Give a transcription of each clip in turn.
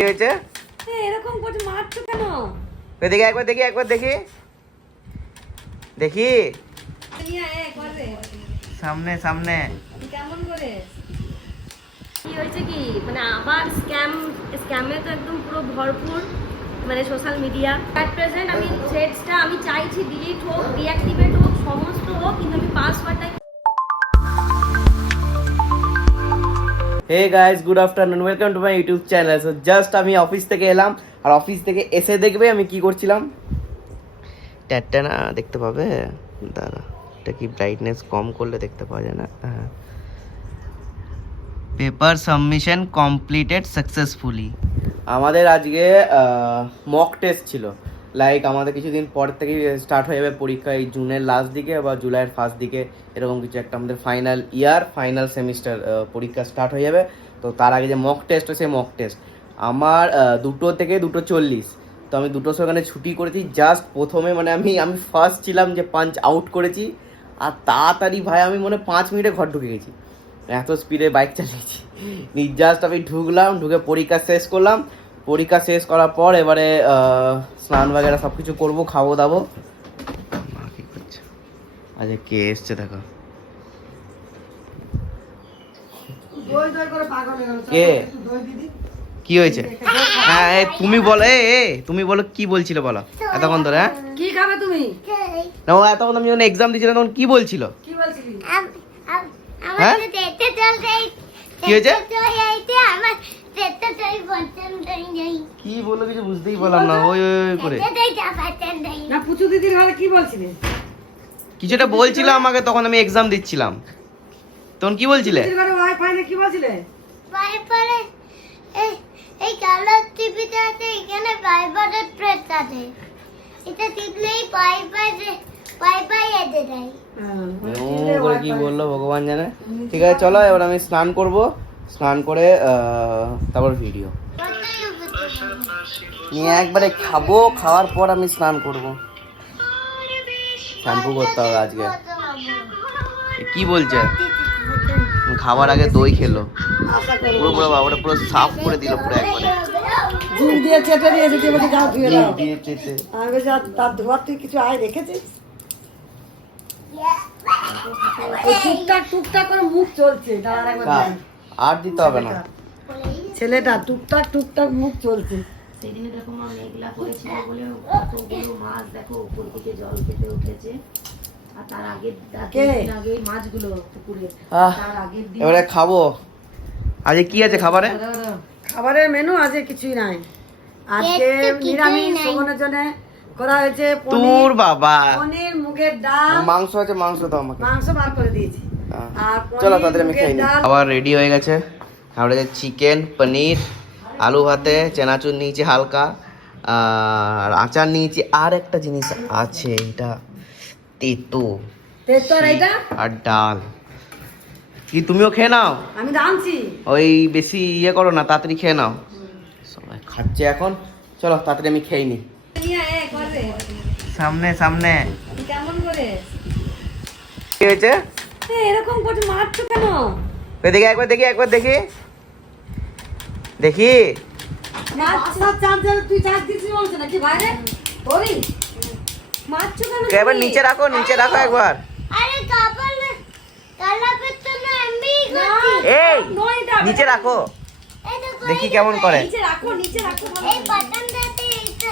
কি হয়েছে? এরকম করে মারছো কেন? দেখি একবার দেখি দেখি সামনে সামনে কেমন করে কি হয়েছে কি মানে আবার স্ক্যামে তো একদম পুরো ভরপুর মানে সোশ্যাল মিডিয়া অ্যাট প্রেজেন্ট আমি থ্রেডসটা আমি চাইছি ডিলিট হোক ডিঅ্যাক্টিভেট হোক সমস্ত হোক কিন্তু আমি পাসওয়ার্ডটা hey guys good afternoon welcome to my YouTube channel. So just আমি অফিস থেকে এলাম আর অফিস থেকে এসে দেখবে আমি কি করছিলাম। ট্যাটটা না দেখতে পাবে, দাঁড়া এটা কি ব্রাইটনেস কম করলে দেখতে পাওয়া যায় না। হ্যাঁ, পেপার সাবমিশন কমপ্লিটেড সাকসেসফুলি। আমাদের আজকে মক টেস্ট ছিল, লাইক আমাদের কিছুদিন পর থেকেই স্টার্ট হয়ে যাবে পরীক্ষা, এই জুনের লাস্ট দিকে বা জুলাইয়ের ফার্স্ট দিকে এরকম কিছু একটা আমাদের ফাইনাল সেমিস্টার পরীক্ষা স্টার্ট হয়ে যাবে। তো তার আগে যে মক টেস্ট হয় সেই মক টেস্ট আমার 2টো থেকে 2:40, তো আমি 2টোর সময় ছুটি করেছি। জাস্ট প্রথমে মানে আমি ফার্স্ট ছিলাম যে পাঞ্চ আউট করেছি, আর তাড়াতাড়ি ভাই আমি মনে 5 মিনিটে ঘর ঢুকে গেছি, এত স্পিডে বাইক চালিয়েছি। জাস্ট আমি ঢুকে পরীক্ষা শেষ করলাম। পরীক্ষা শেষ করার পর এবারে স্নান বাগেরা সব কিছু করবো, খাবো দাবো। কি করছে আচ্ছা, কে এসছে দেখো, কে কি হয়েছে? হ্যাঁ তুমি বলো, তুমি বলো কি বলছিল বলো এতক্ষণ ধরে। হ্যাঁ কি খাবে তুমি? না ও এতক্ষণ আমি যখন এক্সাম দিচ্ছিলাম তখন কি বলছিল? কি বলছিলি? হ্যাঁ কি হয়েছে? কি বললো কিছু বুঝতেই পারলাম না। ওই করে না পুচু দিদির ঘরে কি বলছিলে? কিছুটা বলছিল আমাকে, তখন আমি এক্সাম দিচ্ছিলাম। তখন কি বলছিলে? দিদির ঘরে ওয়াইফাই না কি বলছিলে? ওয়াইফাই এই কালার টিভিতে আছে, এখানে ফাইবারের প্রেস আছে, এটা টিপলেই ওয়াইফাই এসে যায়। ও করে কি বললো ভগবান জানে। ঠিক আছে চলো এবার আমি স্নান করব, স্নান করে তারপর ভিডিও নিয়ে একবারে খাবো, খাওয়ার পর আমি স্নান করব। শ্যাম্পু করতে হবে আজকে। কি বলছে? খাবার আগে দই খেলো, পুরো পুরো বাবাটা পুরো সাফ করে দিল পুরো একবারে। দুধ দিয়ে চেটে দিয়েছে, যে বলে যাও ধুয়ে দাও। দিয়ে চেটে আমি যা তার ধোয়ার তুই কিছু আয় রেখেছিস? এই টুকটাক করে মুখ চলছে, দাঁড়া একবার দেখ। আর দিতে হবে না, ছেলেটা টুকটাক মুখ চলছে। সেদিনে দেখো মা মেঘলা করেছিল বলে কতগুলো মাছ দেখো উপর থেকে জল খেতে উঠেছে। আর তার আগে মাছগুলো পুকুরে, তার আগের দিন এবারে খাবো। আজকে কি আছে খাবারে? খাবারের মেনু আজকে কিছুই নাই, আজকে নিরামিষ সমানের জন্য করা হয়েছে তোর বাবা পনির, মুগের ডাল, মাংস আছে, মাংস দাও আমাকে। মাংস বার করে দিয়েছি। আর চলো তাদের আমি খাই নি। আবার রেডি হয়ে গেছে আমরা, চিকেন, পনির, আলু ভাতে, চেনাচুর নিয়েছি হালকা, আর আচার নিয়েছি। আর একটা জিনিস আছে, এটা তেতো আর ডাল। কি তুমিও খেয়ে নাও? আমি জানছি ওই বেশি ইয়ে করো না, তাড়াতাড়ি খেয়ে নাও। সবাই খাচ্ছে এখন, চলো তাড়াতাড়ি আমি খেয়ে নি। সামনে সামনে কেমন করে কি হয়েছে? এরকম করে মারছো কেন? দেখি একবার দেখি দেখি তুই চার্জ দিচ্ছিস বলছে নাকি বাইরে? ওই মারছো কেন? একবার নিচে রাখো একবার। আরে কালাপের তো না এমবি করছি। এই নিচে রাখো, এই দেখো, দেখি কেমন করে। নিচে রাখো এই বাটনটাতে এটা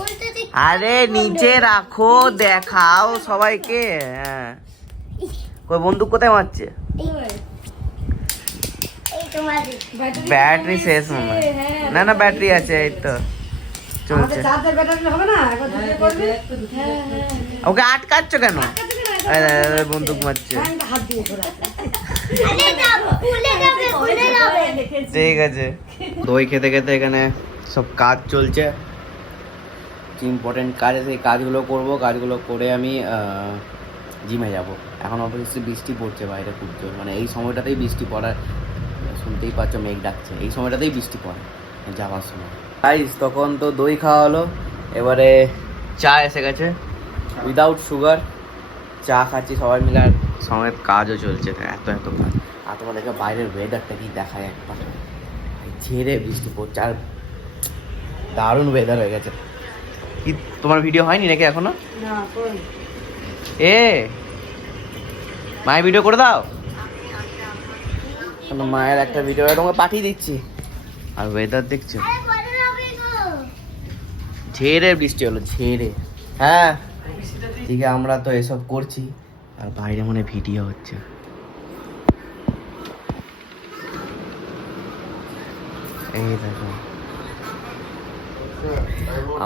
উল্টোতে আরে নিচে রাখো, দেখাও সবাইকে। হ্যাঁ কই বন্দুক কোথায় মারছে? এই তোমার ব্যাটারি শেষ মনে হয়। না ব্যাটারি আছে, এই তো চলছে। চার্জার ব্যাটারি হবে না, একবার দিয়ে করবি। ওকে আটকাচ্ছ কেন? বন্দুক মারছে। হাত দিয়ে ধরে আরে যাও খুলে যাবে ঠিক আছে। দই খেতে খেতে এখানে সব কাজ চলছে, ইম্পর্টেন্ট কাজ আছে, সেই কাজগুলো করবো। কাজগুলো করে আমি জিমে যাব। এখন অবশ্যই বৃষ্টি পড়ছে বাইরে খুব জোর, মানে এই সময়টাতেই বৃষ্টি পড়ার, শুনতেই পাচ্ছ মেঘ ডাকছে, এই সময়টাতেই বৃষ্টি পড়ে যাওয়ার সময়। গাইস তখন তো দই খাওয়া হলো, এবারে চা এসে গেছে উইদাউট সুগার। চা খাচ্ছি সবাই মিলে, আর সমেত কাজও চলছে। এত কাজ। আর তোমাদেরকে বাইরের ওয়েদারটা কি দেখায় একবার, ঝেড়ে বৃষ্টি পড়ছে। আর দারুণ ওয়েদার হয়ে গেছে। কি তোমার ভিডিও হয়নি নাকি এখনো? না কই এ মায়ের ভিডিও করে দাও। মায়ের একটা ভিডিও তোমাকে পাঠিয়ে দিচ্ছি। আর ওয়েদার দেখছো, আরে বড় হবে গো। ঝেড়ে বৃষ্টি হলো, ঝেড়ে। হ্যাঁ ঠিক আছে, আমরা তো এসব করছি আর বাইরে মনে ভিডিও হচ্ছে। এই দেখো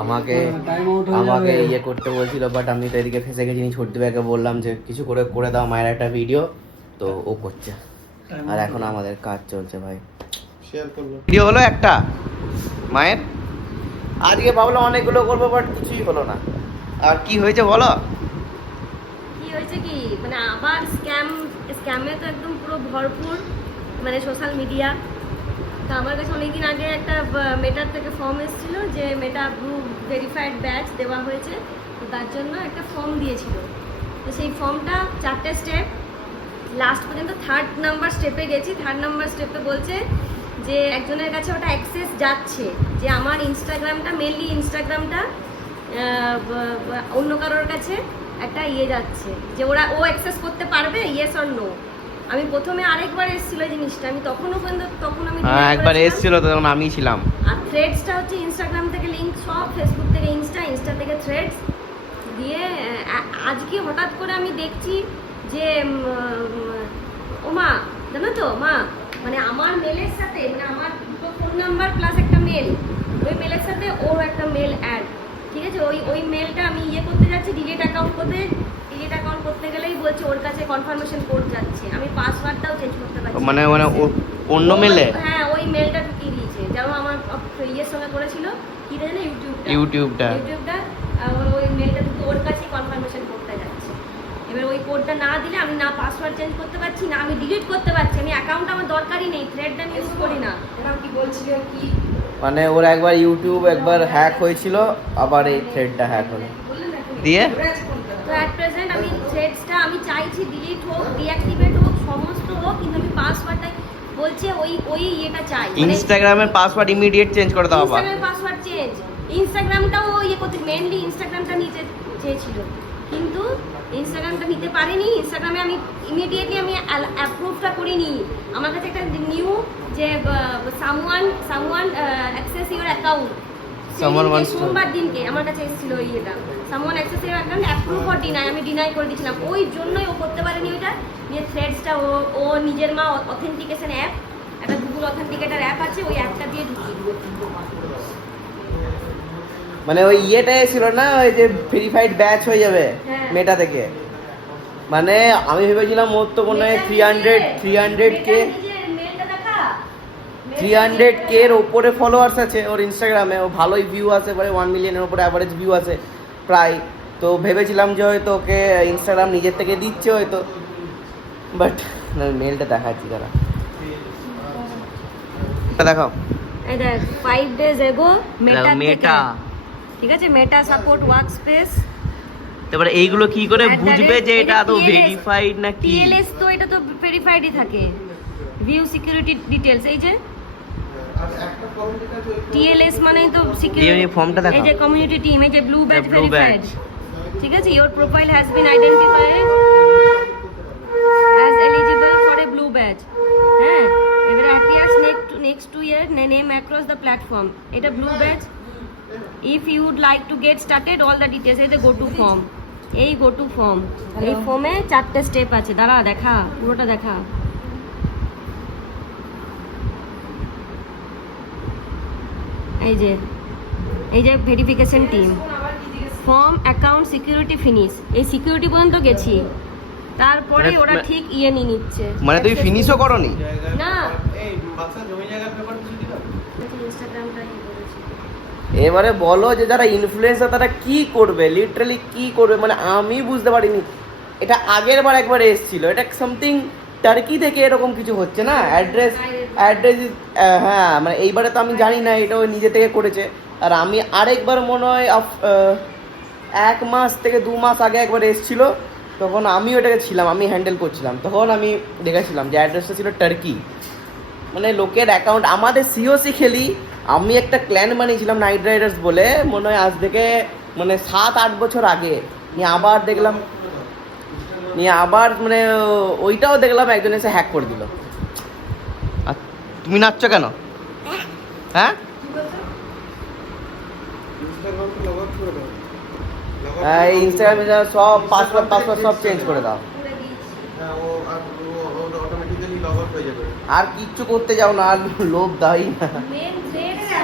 আমাকে ইয়ে করতে বলছিল, বাট আমি তো এদিকে ফেসে গেছি। ছোট্ট ভাইকে বললাম যে কিছু করে করে দাও মায়ের একটা ভিডিও, তো ও করছে। আর এখন আমাদের কাজ চলছে ভাই। ভিডিও হলো একটা মায়ের, আজকে ভাবলাম অনেকগুলো করবো বাট কিছুই হলো না। আর কি হয়েছে বলো? কি হয়েছে কি, মানে আবার স্ক্যামে তো একদম পুরো ভরপুর মানে সোশ্যাল মিডিয়া। তো আমার কাছে অনেকদিন আগে একটা মেটার থেকে ফর্ম এসেছিলো যে মেটা গ্রুপ ভেরিফাইড ব্যাচ দেওয়া হয়েছে, তো তার জন্য একটা ফর্ম দিয়েছিল। তো সেই ফর্মটা 4টে স্টেপ, লাস্ট পর্যন্ত 3rd নাম্বার স্টেপে গেছি। 3rd নাম্বার স্টেপে বলছে যে একজনের কাছে ওটা অ্যাক্সেস যাচ্ছে, যে আমার ইনস্টাগ্রামটা মেনলি ইনস্টাগ্রামটা অন্য কারোর কাছে একটা যাচ্ছে, যে ও অ্যাক্সেস করতে পারবে, ইয়েস অর নো। আমি প্রথমে আরেকবার এসেছিল জিনিসটা, আমি তখন আমি একবার এসেছিল তখন আমি ছিলাম। আর থ্রেডসটা হচ্ছে ইনস্টাগ্রাম থেকে লিঙ্ক, সব ফেসবুক থেকে ইনস্টা থেকে থ্রেডস দিয়ে। আজকে হঠাৎ করে আমি দেখছি যে ও মা জানো তো মা, মানে আমার মেলের সাথে, মানে আমার দুটো ফোন নাম্বার প্লাস একটা মেল, ওই মেলের সাথে ওর একটা মেল অ্যাড, ঠিক আছে। ওই মেলটা আমি করতে যাচ্ছি, ডিলিট অ্যাকাউন্ট করতে গেলেই বলছে ওর কাছে কনফার্মেশন কোড যাচ্ছে। আমি পাসওয়ার্ডটাও চেঞ্জ করতে পারছি মানে অন্য মেলে, হ্যাঁ ওই মেলটা ঢুকিয়ে দিয়েছে, যেমন আমার সঙ্গে করেছিল কি জানে ইউটিউবটা ওই মেলটা ঢুকে ওর কাছে কনফার্মেশন কোডটা যাচ্ছে। এবার ওই কোডটা না দিলে আমি না পাসওয়ার্ড চেঞ্জ করতে পারছি, না আমি ডিলিট করতে পারছি। আমি অ্যাকাউন্ট আমার দরকারই নেই, থ্রেডটা আমি ইউজ করি না। এরকম কি বলছিল কি, মানে ওর একবার ইউটিউব একবার হ্যাক হয়েছিল, আবার এই থ্রেডটা হ্যাক হলো দিয়ে। তো অ্যাট প্রেজেন্ট আমি থ্রেডসটা আমি চাইছি ডিলিট হোক, ডিঅ্যাক্টিভেট হোক, সমস্ত হোক, কিন্তু আমি পাসওয়ার্ডটা বলছে ওই ইয়েটা চাই। ইনস্টাগ্রামের পাসওয়ার্ড ইমিডিয়েট চেঞ্জ করে দাও। আবার ইনস্টাগ্রামের পাসওয়ার্ড চেঞ্জ, ইনস্টাগ্রামটাও করতে মেইনলি ইনস্টাগ্রামটা নিতে চেয়েছিল, কিন্তু ইনস্টাগ্রামটা নিতে পারিনি। ইনস্টাগ্রামে আমি ইমিডিয়েটলি আমি অ্যাপ্রুভটা করিনি। আমার কাছে একটা নিউ যে সামওয়ান অ্যাক্সেস ইওর অ্যাকাউন্ট, সোমবার দিনকে আমার কাছে এসেছিল someone access your account approve or deny, আমি ডিনাই করে দিয়েছিলাম। ওই জন্যই ও করতে পারেনি ওইটা নিয়ে। থ্রেডসটা ও নিজের মা অথেন্টিকেশন অ্যাপ, একটা গুগল অথেন্টিকেটার অ্যাপ আছে, ওই অ্যাপটা দিয়ে ঢুকিয়ে দিল। মানে ওই ইয়েটা ছিল না, ওই যে ভেরিফাইড ব্যাচ হয়ে যাবে মেটা থেকে। মানে আমি ভেবেছিলাম ওর তো মনে হয় 300K এর ওপরে ফলোয়ার্স আছে ওর ইনস্টাগ্রামে, ও ভালোই ভিউ আছে, প্রায় 1 মিলিয়নের ওপরে অ্যাভারেজ ভিউ আছে প্রায়। তো ভেবেছিলাম যে হয়তো ওকে ইনস্টাগ্রাম নিজের থেকে দিচ্ছে হয়তো, বাট মেলটা দেখাচ্ছি তারা দেখাও। এই দেখ 5 days ago মেটা, ঠিক আছে, মেটা সাপোর্ট ওয়ার্কস্পেস। তারপরে এইগুলো কি করে বুঝবে যে এটা তো ভেরিফাইড না কি? টিএলএস তো এটা তো ভেরিফাইডই থাকে। ভিউ সিকিউরিটি ডিটেইলস, এই যে টিএলএস মানে তো সিকিউরিটি ফর্মটা দেখো। এই যে কমিউনিটি টিম, এই যে ব্লু ব্যাজ ভেরিফাইড, ঠিক আছে। Your profile has been identified as eligible for a blue badge. হ্যাঁ, এবারে appears next to your name across the platform, এটা blue badge. If you would like to get started all the details, এই যে go to form, এই go to form, এই ফর্মে 4টে step আছে। দাঁড়া দেখা, পুরোটা দেখা। এই যে verification team, form, account, security, finish. এই সিকিউরিটি পর্যন্ত গেছি, তারপরে ওরা ঠিক নিয়ে নিচ্ছে। মানে তুই ফিনিশও করনি? না, এবারে বলো যে যারা ইনফ্লুয়েন্সার তারা কি করবে, লিটারালি কি করবে, মানে আমি বুঝতে পারিনি। এটা আগের বার একবার এসেছিল, এটা সামথিং টার্কি থেকে এরকম কিছু হচ্ছে না, অ্যাড্রেস হ্যাঁ, মানে এইবারে তো আমি জানি না, এটা ওই নিজে থেকে করেছে। আর আমি আরেকবার মনে হয় 1 মাস থেকে 2 মাস আগে একবার এসেছিল, তখন আমি ওটাকে ছিলাম, আমি হ্যান্ডেল করছিলাম, তখন আমি দেখেছিলাম যে অ্যাড্রেসটা ছিল টার্কি। মানে লোকের অ্যাকাউন্ট, আমাদের সিওসি খেলি আমি একটা ক্ল্যান বানিয়েছিলাম নাইট রাইডার্স বলে, মনে হয় আজ থেকে মানে 7-8 বছর আগে। নিয়ে আবার দেখলাম, মানে ওইটাও দেখলাম একজন এসে হ্যাক করে দিল। আর তুমি নাচছো কেন? হ্যাঁ ইনস্টাগ্রামে সব পাসওয়ার্ড সব চেঞ্জ করে দাও। আর কিচ্ছু করতে যাও না, আর লোভ দাই না। মেন থ্রেডটা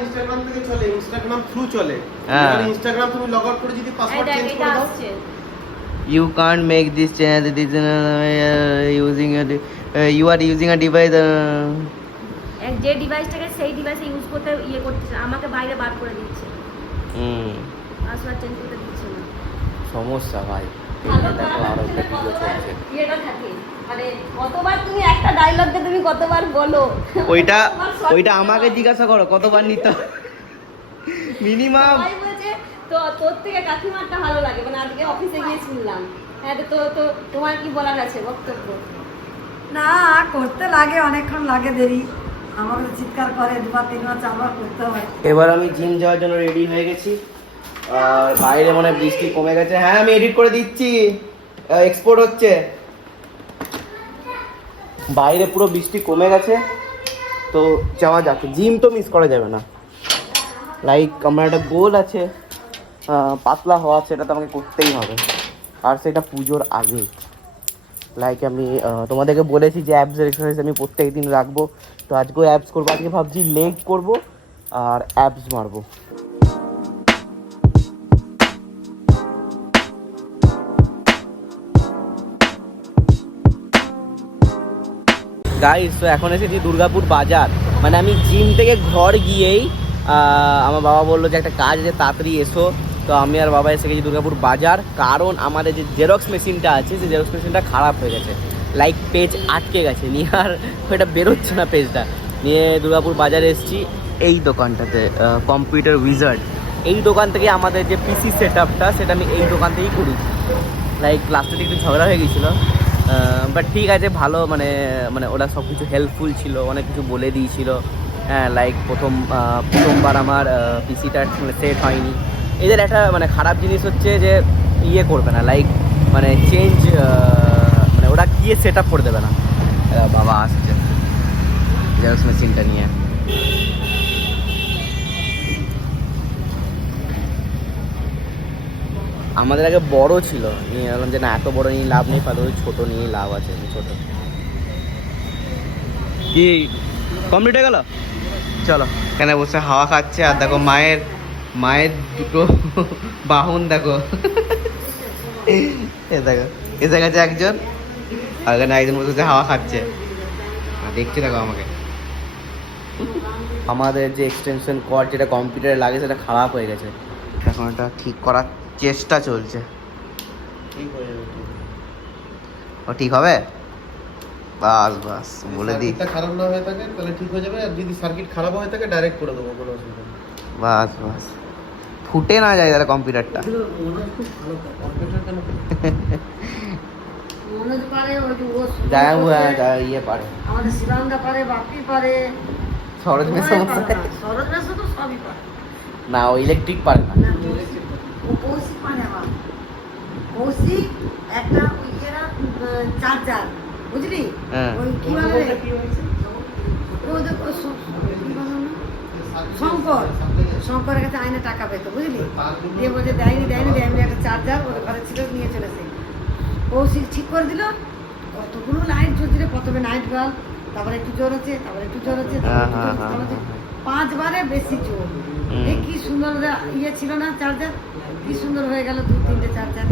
ইনস্টাগ্রাম থেকে চলে, ইনস্টাগ্রাম থ্রু চলে। হ্যাঁ। মানে ইনস্টাগ্রাম তুমি লগ আউট করে যদি পাসওয়ার্ড চেঞ্জ করে দাও, You can't make this change. You are using a device. যে ডিভাইসটাকে সেই ডিভাইসে ইউজ করতে করতেছে, আমাকে বাইরে বার করে দিচ্ছে, পাসওয়ার্ড চেঞ্জ করতে দিচ্ছে না। সমস্যা ভাই। ভালো দেখো আরো একটা ভিডিও চলছে। ইয়েটা থাকে, মানে কতবার তুমি একটা ডায়লগকে তুমি কতবার বলো, ওইটা আমাকে জিজ্ঞাসা করো কতবার নিতে মিনিমাম। সবাই বলছে তো তোর থেকে কাকিমারটা ভালো লাগে, মানে আজকে অফিসে গিয়ে শুনলাম। হ্যাঁ তো তোমার কি বলার আছে বক্তব্য? না, করতে লাগে, অনেকক্ষণ লাগে, দেরি। আমাকে চিৎকার করে 2-3 চারবার করতে হয়। এবার আমি জিম যাওয়ার জন্য রেডি হয়ে গেছি। আর বাইরে মনে হয় বৃষ্টি কমে গেছে। হ্যাঁ আমি এডিট করে দিচ্ছি, এক্সপোর্ট হচ্ছে। বাইরে পুরো বৃষ্টি কমে গেছে, তো যাওয়া যাক। জিম তো মিস করা যাবে না। লাইক আমার একটা গোল আছে পাতলা হওয়া, সেটা তো আমাকে করতেই হবে, আর সেটা পুজোর আগে। লাইক আমি তোমাদেরকে বলেছি যে অ্যাবসের এক্সারসাইজ আমি প্রত্যেক দিন রাখবো, তো আজকেও অ্যাবস করবো। আজকে ভাবছি লেগ করবো আর অ্যাবস মারবো। গাইস, তো এখন এসেছি দুর্গাপুর বাজার। মানে আমি জিম থেকে ঘর গিয়েই আমার বাবা বললো যে একটা কাজ আছে, তাড়াতাড়ি এসো। তো আমি আর বাবা এসে গেছি দুর্গাপুর বাজার, কারণ আমাদের যে জেরক্স মেশিনটা আছে, সেই জেরক্স মেশিনটা খারাপ হয়ে গেছে। লাইক পেজ আটকে গেছে, নিয়ে আর ওইটা বেরোচ্ছে না পেজটা। নিয়ে দুর্গাপুর বাজারে এসেছি এই দোকানটাতে, কম্পিউটার উইজার্ড। এই দোকান থেকে আমাদের যে পিসি সেট আপটা, সেটা আমি এই দোকান থেকেই করি। লাইক লাস্টে একটু ঝগড়া হয়ে গেছিলো, বাট ঠিক আছে, ভালো। মানে ওরা সব কিছু হেল্পফুল ছিল, অনেক কিছু বলে দিয়েছিল। হ্যাঁ, লাইক প্রথমবার আমার পিসিটা সেট হয়নি। এদের একটা মানে খারাপ জিনিস হচ্ছে যে করবে না, লাইক মানে চেঞ্জ, মানে ওরা গিয়ে সেট আপ করে দেবে না। বাবা আসছে জেরক্স মেশিনটা নিয়ে। আমাদের আগে বড় ছিল, নিয়ে বললাম যে না, এত বড় নিয়ে লাভ নেই, তাহলে ছোট নিয়ে লাভ আছে। ছোট কি কমপ্লিট হয়ে গেল? চলো, এখানে বসে হাওয়া খাচ্ছে। আর দেখো মায়ের দুটো বাহন দেখো, এসে গেছে একজন, আর এখানে একজন বসে হাওয়া খাচ্ছে, দেখছি দেখো আমাকে। আমাদের যে এক্সটেনশন কর্ড যেটা কম্পিউটারে লাগে, সেটা খারাপ হয়ে গেছে। এখন এটা ঠিক করার চেষ্টা চলছে। ও ঠিক হবে? বাস বলে দিই। খারাপ না হয়ে থাকে তাহলে ঠিক হয়ে যাবে, আর যদি সার্কিট খারাপ হয়ে থাকে ডাইরেক্ট করে দেবো, কোনো অসুবিধা নেই। বাস ফুটে না যায় তাহলে কম্পিউটারটা। মনোজ পারে, ওই যে ও ইয়ে পারে, আমাদের শিবাঙ্গা পারে, বাপি পারে, সরোজ মেশো শরৎ মেশো তো সবই পারে। না, ও ইলেকট্রিক পারে না। ও কৌশিক পারে। আবার কৌশিক একটা চার্জার, বুঝলি? হ্যাঁ। ওই কি বলে শঙ্করের কাছে আইনে টাকা পেতো, বুঝলি? দিয়ে বলছে দেয়নি, আমি একটা চার্জার ওদের ঘরে ছিল, নিয়ে চলেছে। কৌশিক ঠিক করে দিল। কতগুলো লাইট জ্বলছিল, প্রথমে নাইট বাল্ব, তারপরে একটু জোর হচ্ছে, তারপরে একটু জোর হচ্ছে, 5বারে বেশি জোর। কি সুন্দর ছিল না চার্জার, কি সুন্দর হয়ে গেল 2-3টে চার্জার।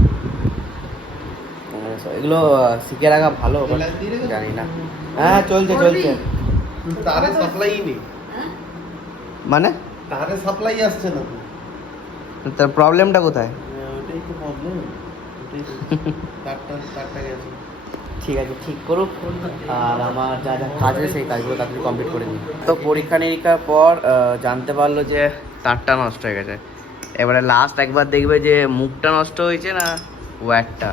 এগুলো শিখে রাখা ভালো, জানি না। হ্যাঁ, চলছে। তারে সাপ্লাই নেই, মানে তারে সাপ্লাই আসছে না, তার প্রবলেমটা কোথায়? ওটাই তো প্রবলেম, তারটা গেছে। ঠিক আছে, ঠিক করুক। আর আমার যা যা কাজ আছে সেই কাজগুলো তাড়াতাড়ি কমপ্লিট করে দিই। তো পরীক্ষা নিরীক্ষার পর জানতে পারলো যে তারটা নষ্ট হয়ে গেছে। এবারে লাস্ট একবার দেখবে যে মুখটা নষ্ট হয়েছে না ওয়্যারটা।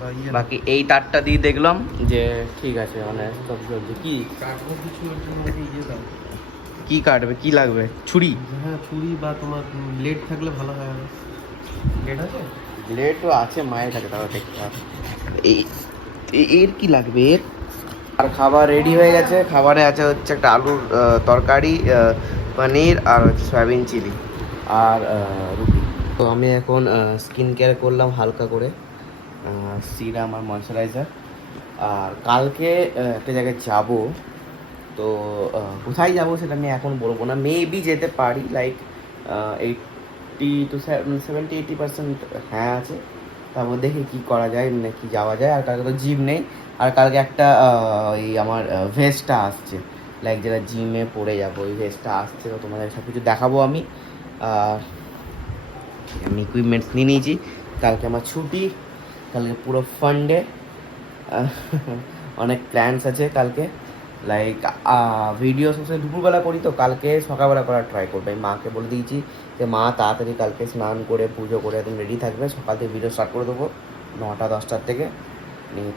বা ইয়ে বাকি এই তারটা দিয়ে দেখলাম যে ঠিক আছে, মানে সব চলছে। কি কাটবো কিছু ওর জন্য ইয়ে দাও। কি কাটবে, কি লাগবে? ছুরি? হ্যাঁ ছুরি বা তোমার ব্লেড থাকলে ভালো হয়। আর ব্লেড আছে? ব্লেড তো আছে, মায়ের কাছে, তাও দেখতে হবে। এর কি লাগবে এর? আর খাবার রেডি হয়ে গেছে। খাবারে আছে হচ্ছে একটা আলুর তরকারি, পনির আর হচ্ছে সয়াবিন চিলি আর রুটি। তো আমি এখন স্কিন কেয়ার করলাম হালকা করে, সিরাম আর ময়শ্চারাইজার। আর কালকে একটা জায়গায় যাব, তো কোথায় যাব সেটা আমি এখন বলবো না। মেবি যেতে পারি, লাইক 70-80% হ্যাঁ আছে। তারপর দেখি কি করা যায়, মানে কি যাওয়া যায়। আর কালকে তো জিম নেই। আর কালকে একটা ওই আমার ভেস্টটা আসছে, লাইক যেটা জিমে পরে যাবো, ওই ভেস্টটা আসছে। তো তোমাদের সব কিছু দেখাবো আমি। আমি ইকুইপমেন্টস নিয়ে নিয়েছি। কালকে আমার ছুটি, কালকে পুরো ফান ডে। অনেক প্ল্যানস আছে কালকে, লাইক ভিডিও সবসময় দুপুরবেলা করি, তো কালকে সকালবেলা করার ট্রাই করবো। আমি মাকে বলে দিয়েছি যে মা তাড়াতাড়ি কালকে স্নান করে পুজো করে একদম রেডি থাকবে, সকাল থেকে ভিডিও স্টার্ট করে দেবো 9টা-10টার থেকে।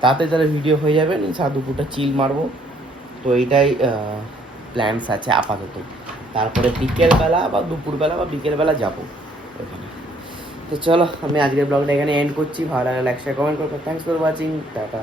তাড়াতাড়ি তাহলে ভিডিও হয়ে যাবে, সারা দুপুরটা চিল মারবো। তো এইটাই প্ল্যানস আছে আপাতত। তারপরে বিকেলবেলা বা দুপুরবেলা বা বিকেলবেলা যাবো ওখানে। তো চলো, আমি আজকের ব্লগটা এখানে এন্ড করছি। ভালো লাগলে লাইক শেয়ার কমেন্ট করবো। Thanks for watching, tata.